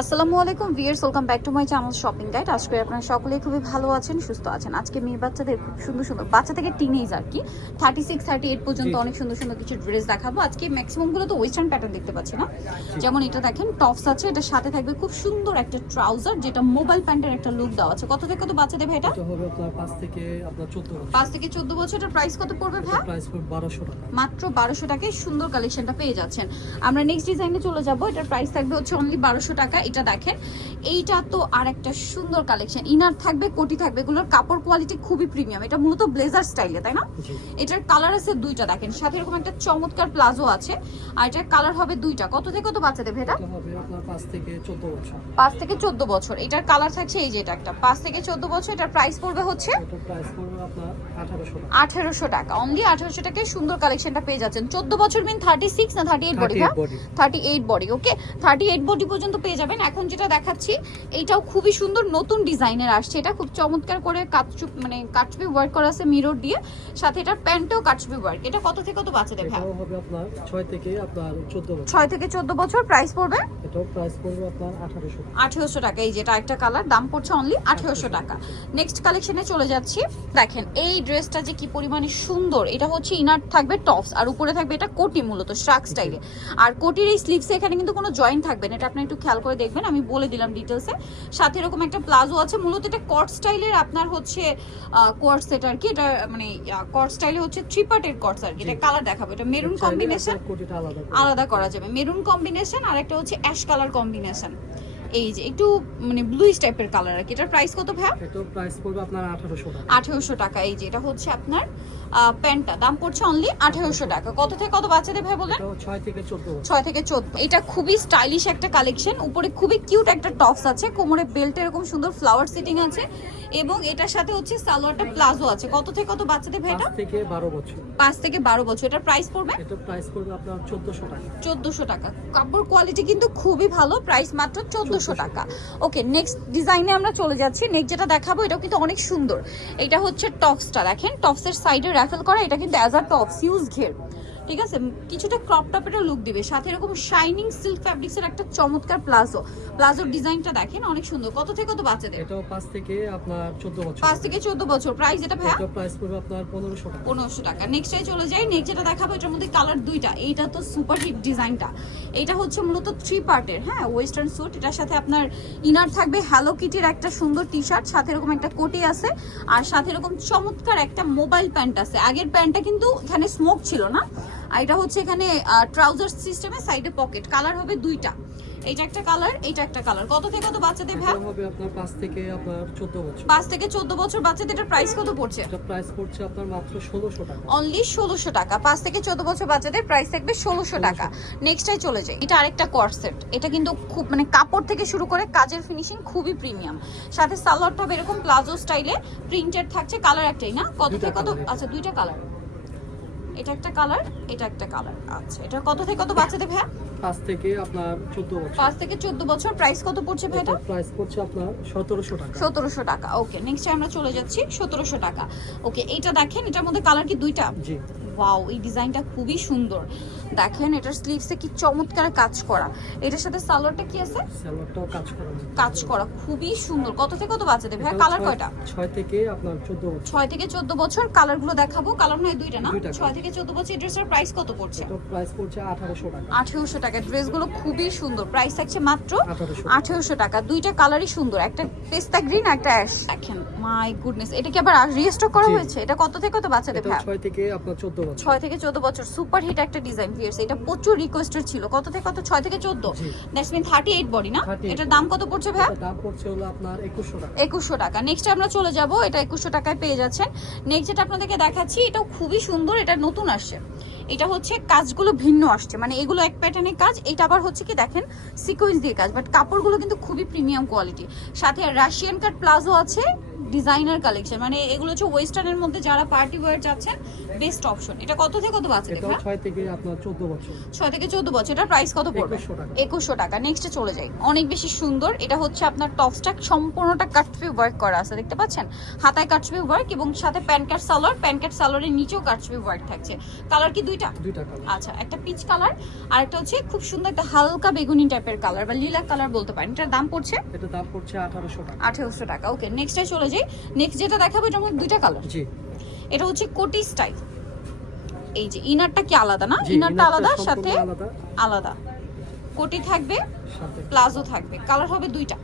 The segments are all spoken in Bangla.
আসসালামু আলাইকুম viewers welcome back to my channel shopping guide আজকে আপনারা সকলেই খুবই ভালো আছেন সুস্থ আছেন। আজকে মেয়ে বাচ্চাদের খুব সুন্দর সুন্দর বাচ্চা থেকে টিনেজ আর কি থার্টি সিক্স থার্টি এইট পর্যন্ত। অনেক সুন্দর সুন্দর কিছু ড্রেস দেখাবো। আজকে ম্যাক্সিমামগুলো তো ওয়েস্টার্ন প্যাটার্ন দেখতে পাচ্ছি না। যেমন এটা দেখেন টপস আছে এটার সাথে থাকবে খুব সুন্দর একটা ট্রাউজার যেটা মোবাইল প্যান্টের একটা লুক দেওয়া আছে। কত থেকে কত বাচ্চা দেবে এটা? এটা পাঁচ থেকে চোদ্দ বছর। এটার প্রাইস কত পড়বে ভাই? বারোশো টাকা। মাত্র বারোশো টাকায় সুন্দর কালেকশনটা পেয়ে যাচ্ছেন। আমরা নেক্সট ডিজাইনে চলে যাব। এটার প্রাইস থাকবে হচ্ছে অনলি বারোশো টাকা এটা দেখেন। এইটা তো আর একটা সুন্দর কালেকশন ইনার থাকবে কোটি থাকবে এগুলোর কাপড় কোয়ালিটি খুবই প্রিমিয়াম এটা মূলত ব্লেজার স্টাইলে তাই না? এটার কালার আছে দুইটা দেখেন। সাথে এরকম একটা চমৎকার প্লাজো আছে আর এটার কালার হবে দুইটা। কত থেকে কত বাচ্চা দেবে এটা পাঁচ থেকে চোদ্দ বছর। পাঁচ থেকে চোদ্দ বছর। এটার কালার থাকছে এই যে এটা একটা। পাঁচ থেকে চোদ্দ বছর এটার প্রাইস পড়বে হচ্ছে আঠারোশো টাকা। অনলি আঠারোশো টাকায় সুন্দর কালেকশনটা পেয়ে যাচ্ছেন। চোদ্দ বছর মিন থার্টি সিক্স না thirty eight body 38 thirty eight body okay thirty eight body পর্যন্ত পেয়ে যাবেন। এখন যেটা দেখাচ্ছি এইটাও খুবই সুন্দর নতুন ডিজাইনের আসছে। এটা খুব চমৎকার করে কাটচুপ মানে কাটচুপি ওয়ার্ক করা আছে মিরর দিয়ে। সাথে এটার প্যান্টেও কাটচুপি ওয়ার্ক এটা কত থেকে কত ভাই এটাও হবে আপনার ছয় থেকে আপনার চোদ্দ বছর। ছয় থেকে চোদ্দ বছর প্রাইস পড়বে? এটাও প্রাইস পড়বে আপনার আঠারোশো টাকা। আঠেরোশো টাকা। এই যেটা একটা কালার দাম পড়ছে অনলি আঠেরোশো টাকা। নেক্সট কালেকশনে চলে যাচ্ছি। দেখেন এই ড্রেসটা যে কি পরিমাণে সুন্দর এটা হচ্ছে ইনার থাকবে টপস আর উপরে থাকবে এটা কোটি মূলত শ্রাক স্টাইলে আর কোটির এই স্লিভসে এখানে কিন্তু কোনো জয়েন্ট থাকবে না। এটা আপনি একটু খেয়াল করে দেখবেন আমি বলে দিলাম ডিটেলসে সাথে এরকম একটা প্লাজো আছে মূলত এটা কট স্টাইলের আপনার হচ্ছে কট সেট আর কি। এটা মানে কট স্টাইলে হচ্ছে থ্রি পার্টের কটস আর কি। এটা কালার দেখাবো এটা মেরুন কম্বিনেশন আলাদা করা। যাবে। মেরুন কম্বিনেশন আর একটা হচ্ছে অ্যাশ কালার কম্বিনেশন এই যে একটু মানে ব্লুইশ টাইপের কালার আর কি। এটার প্রাইস কত ভাই এটাও প্রাইস পড়বে আপনার আঠারোশো টাকা। আঠেরোশো টাকা। এই যে এটা হচ্ছে আপনার প্যান্টটা। দাম পড়ছে অনলি আঠারোশো টাকা। কত থেকে কত বাচ্চাদের ভাই বলেন ছয় থেকে চোদ্দ। ছয় থেকে চোদ্দ। এটা খুবই স্টাইলিশ একটা কালেকশন উপরে খুবই কিউট একটা টপস আছে। কোমরে বেল্ট এরকম সুন্দর ফ্লাওয়ার সিটিং আছে। এবং এটার সাথে হচ্ছে সালোয়ারটা প্লাজো আছে। কত থেকে কত বাচ্চাদের ভাই এটা? পাঁচ থেকে বারো বছর। পাঁচ থেকে বারো বছর। এটার প্রাইস পড়বে? এটা প্রাইস পড়বে আপনার চোদ্দশো টাকা। টাকা। কাপড় কোয়ালিটি কিন্তু খুবই ভালো প্রাইস মাত্র চোদ্দশো টাকা। ওকে নেক্সট ডিজাইনে আমরা চলে যাচ্ছি। নেক্সট যেটা দেখাবো এটাও কিন্তু অনেক সুন্দর। এটা হচ্ছে টপসটা দেখেন টপসের সাইডে র্যাফেল করা এটা কিন্তু অ্যাজ আ টপস ইউজ ঘের। ঠিক আছে? কিছুটা ক্রপ টপের লুক দিবে। সাথে এরকম শাইনিং সিল্ক ফ্যাব্রিক্সের একটা চমৎকার প্লাজো। প্লাজোর ডিজাইনটা দেখেন অনেক সুন্দর। কত থেকে কত বাচ্চাদের? এটাও পাঁচ থেকে আপনার চোদ্দ বছর। পাঁচ থেকে চোদ্দ বছর। প্রাইস এটা ভাইয়া? এটা প্রাইস পড়বে আপনার পনেরোশো টাকা। পনেরোশো টাকা। নেক্সটে চলে যাই। নেক্সট যেটা দেখাবো এটার মধ্যে কালার দুইটা। এইটা তো সুপার হিট ডিজাইনটা এটা হচ্ছে মূলত থ্রি পার্টের হ্যাঁ ওয়েস্টার্ন স্যুট এটার সাথে আপনার ইনার থাকবে হ্যালো কিটির একটা সুন্দর টি শার্ট সাথে এরকম একটা কোটি আছে। আর সাথে এরকম চমৎকার একটা মোবাইল প্যান্ট আছে। আগের প্যান্টটা কিন্তু এখানে স্মোক ছিল না। আর এটা হচ্ছে এখানে ট্রাউজার সিস্টেমে সাইডে পকেট কালার হবে দুইটা। এইটা একটা কালার এইটা একটা কালার কত থেকে কত বাচ্চাদের ভাই? হবে আপনার পাঁচ থেকে আপনার চোদ্দ বছর। পাঁচ থেকে চোদ্দ বছর বাচ্চাদের এটার প্রাইস কত পড়ছে? এটা প্রাইস পড়ছে আপনার মাত্র ষোলোশো টাকা। অনলি ষোলোশো টাকা। পাঁচ থেকে চোদ্দ বছর বাচ্চাদের প্রাইস থাকবে ষোলোশো টাকা। নেক্সটাই চলে যায় এটা আরেকটা কর্সেট এটা কিন্তু খুব মানে কাপড় থেকে শুরু করে কাজের ফিনিশিং খুবই প্রিমিয়াম সাথে সালোয়ারটা হবে এরকম প্লাজো স্টাইলে প্রিন্টেড থাকছে কালার একটাই না? কত থেকে কত। আচ্ছা দুইটা কালার এটা একটা কালার এটা একটা কালার আচ্ছা এটা কত থেকে কত বাচ্চাদের ভাই পাঁচ থেকে আপনার চোদ্দ বছর। পাঁচ থেকে চোদ্দ বছর। প্রাইস কত পড়ছে ভাই এটা? প্রাইস পড়ছে আপনার সতেরোশো টাকা। সতেরোশো টাকা ওকে নেক্সট আমরা চলে যাচ্ছি সতেরোশো টাকা। ওকে এটা দেখেন এটার মধ্যে কালার কি দুইটা? জি। ওয়াও এই ডিজাইনটা খুবই সুন্দর। দেখেন এটার স্লিভসে কি চমৎকার কাজ করা। এটার সাথে সালোয়ারটা কি আছে? সালোয়ারটাও কাজ করা। কাজ করা খুবই সুন্দর। কত থেকে কত বাচ্চাদের ভাই কালার কয়টা? ছয় থেকে আপনার চোদ্দ বছর। ছয় থেকে চোদ্দ বছর কালারগুলো দেখাবো। কালার নয় দুইটা না? দুইটা ছয় থেকে চোদ্দ বছর এই ড্রেসের প্রাইস কত পড়ছে? এটা প্রাইস পড়ছে আঠারোশো টাকা। আঠেরোশো টাকা। ড্রেসগুলো খুবই সুন্দর। প্রাইস থাকছে মাত্র আঠারোশো। আঠেরোশো টাকা। দুইটা কালারই সুন্দর। একটা পেস্তা গ্রিন একটা অ্যাশ দেখেন মাই গুডনেস এটা কি আবার রিস্টক করা হয়েছে? এটা কত থেকে কত বাচ্চাদের ভাই ছয় থেকে আপনার চোদ্দ বছর। ছয় থেকে চোদ্দ বছর। সুপার হিট একটা ডিজাইন ভিয়ার্স এটা প্রচুর রিকোয়েস্টেড ছিল। কত থেকে কত? ছয় থেকে চোদ্দ। জি। That's mean thirty eight body না এটার দাম কত পড়ছে ভাই দাম পড়ছে হলো আপনার একুশশো টাকা। একুশশো টাকা। নেক্সট আমরা চলে যাব। এটা একুশশো টাকায় পেয়ে যাচ্ছেন। নেক্সট যেটা আপনাদেরকে দেখাচ্ছি এটাও খুবই সুন্দর এটা নতুন আসছে। এটা হচ্ছে কাজগুলো ভিন্ন আসছে। মানে এগুলো এক প্যাটার্নের কাজ এটা আবার হচ্ছে কি দেখেন সিকোয়েন্স দিয়ে কাজ। বাট কাপড়গুলো কিন্তু খুবই প্রিমিয়াম কোয়ালিটি সাথে রাশিয়ান কাট প্লাজো আছে। ডিজাইনার কালেকশন মানে এগুলো হচ্ছে ওয়েস্টার্নের মধ্যে যারা পার্টি ওয়্যার যাচ্ছেন বেস্ট অপশন এটা কত থেকে কত এটাও ভাই? ছয় থেকে আপনার চোদ্দ বছর। ছয় থেকে চোদ্দ বছর। এটা প্রাইস কত পড়বে? 2100 টাকা। নেক্সটে চলে যাই। অনেক বেশি সুন্দর। এটা হচ্ছে আপনার টপসটা সম্পূর্ণটা কাটফি ওয়ার্ক করা আছে দেখতে পাচ্ছেন? হাতায় কাটফি ওয়ার্ক এবং সাথে pant cut salwar. Pant cut সালোয়ারের নিচেও কাটফি ওয়ার্ক থাকছে। কালার কি দুইটা? দুইটা কালার আচ্ছা একটা পিচ কালার আর একটা হচ্ছে খুব সুন্দর একটা হালকা বেগুনি টাইপের কালার বা লিলা কালার বলতে পারেন। এটার দাম পড়ছে? এটা দাম পড়ছে আঠারোশো টাকা। আঠেরোশো টাকা। ওকে নেক্সটে চলে যাই। নেক্সট যেটা দেখাবো এটা মধ্যে দুইটা কালার জি। এটা হচ্ছে কোটি স্টাইল এই যে ইনারটা কি আলাদা না? ইনারটা আলাদা সাথে আলাদা। কোটি থাকবে প্লাজো থাকবে। কালার হবে দুইটা।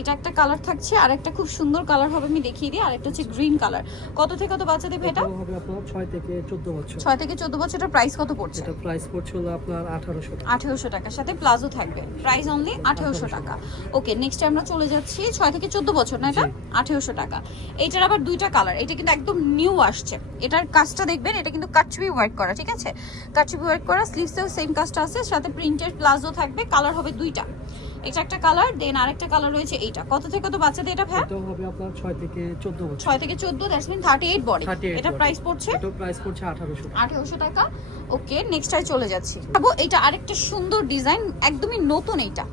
এটা একটা কালার থাকছে আর একটা খুব সুন্দর কালার হবে আমি দেখিয়ে দিই আর একটা হচ্ছে গ্রিন কালার কত থেকে কত বাচ্চা দেবে এটা? হবে আপনার ছয় থেকে চোদ্দ বছর। ছয় থেকে চোদ্দ বছরের প্রাইস কত পড়ছে? এটা প্রাইস পড়ছে হলো আপনার আঠারোশো টাকা। আঠেরোশো টাকার সাথে প্লাজো থাকবে প্রাইস অনলি আঠেরোশো টাকা। ওকে নেক্সট আমরা চলে যাচ্ছি ছয় থেকে চোদ্দ বছর না এটা? জি। আঠেরোশো টাকা। এইটার আবার দুইটা কালার এটা কিন্তু একদম নিউ আসছে। এটার কাজটা দেখবেন এটা কিন্তু কাটচুবি ওয়ার্ক করা ঠিক আছে? কাটচুবি ওয়ার্ক করা স্লিভসেও সেম কাজটা আছে সাথে প্রিন্টেড প্লাজো থাকবে কালার হবে দুইটা। এটা একটা কালার দেন আরেকটা কালার রয়েছে এইটা। কত থেকে কত বাচ্চাদের এটা ভ্যা এটাও হবে আপনার ছয় থেকে চোদ্দ বছর। ছয় থেকে চোদ্দ that's mean thirty eight body এটা প্রাইস পড়ছে? এটাও প্রাইস পড়ছে আঠারোশো টাকা। আঠেরোশো টাকা। ওকে নেক্সট টাই চলে যাচ্ছি। ভাবো এটা আরেকটা সুন্দর ডিজাইন একদমই নতুন এইটা।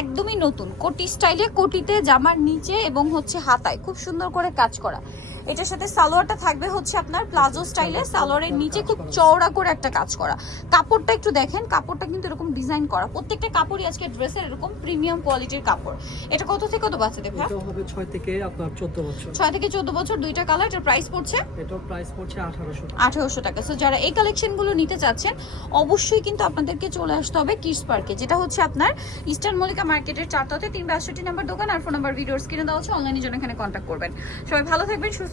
একদমই নতুন। কোটি স্টাইলে কোটিতে জামার নিচে এবং হচ্ছে হাতায়। খুব সুন্দর করে কাজ করা। এটার সাথে সালোয়ারটা থাকবে হচ্ছে আপনার প্লাজো স্টাইলে। সালোয়ারের নিচে খুব চওড়া করে একটা কাজ করা। কাপড়টা একটু দেখেন কাপড়টা কিন্তু এরকম ডিজাইন করা। প্রত্যেকটা কাপড়ই আজকে ড্রেসের এরকম প্রিমিয়াম কোয়ালিটির কাপড়। এটা কত থেকে কত বাচ্চাদের ভাই এটাও হবে ছয় থেকে আপনার চোদ্দ বছর। ছয় থেকে চোদ্দ বছর দুইটা কালার এটার প্রাইস পড়ছে? এটাও প্রাইস পড়ছে আঠারোশো টাকা। আঠারোশো টাকা। সো যারা এই কালেকশনগুলো নিতে চাচ্ছেন অবশ্যই কিন্তু আপনাদেরকে চলে আসতে হবে কিডস পার্কে যেটা হচ্ছে আপনার ইস্টার্ন মল্লিকা মার্কেটের চারটাতে তিন বাষট্টি নাম্বার দোকান আর ফোন নাম্বার ভিডিওস কিনে দেওয়া হচ্ছে অনলাইনের জন্য এখানে কন্ট্যাক্ট করবেন। সবাই ভালো থাকবেন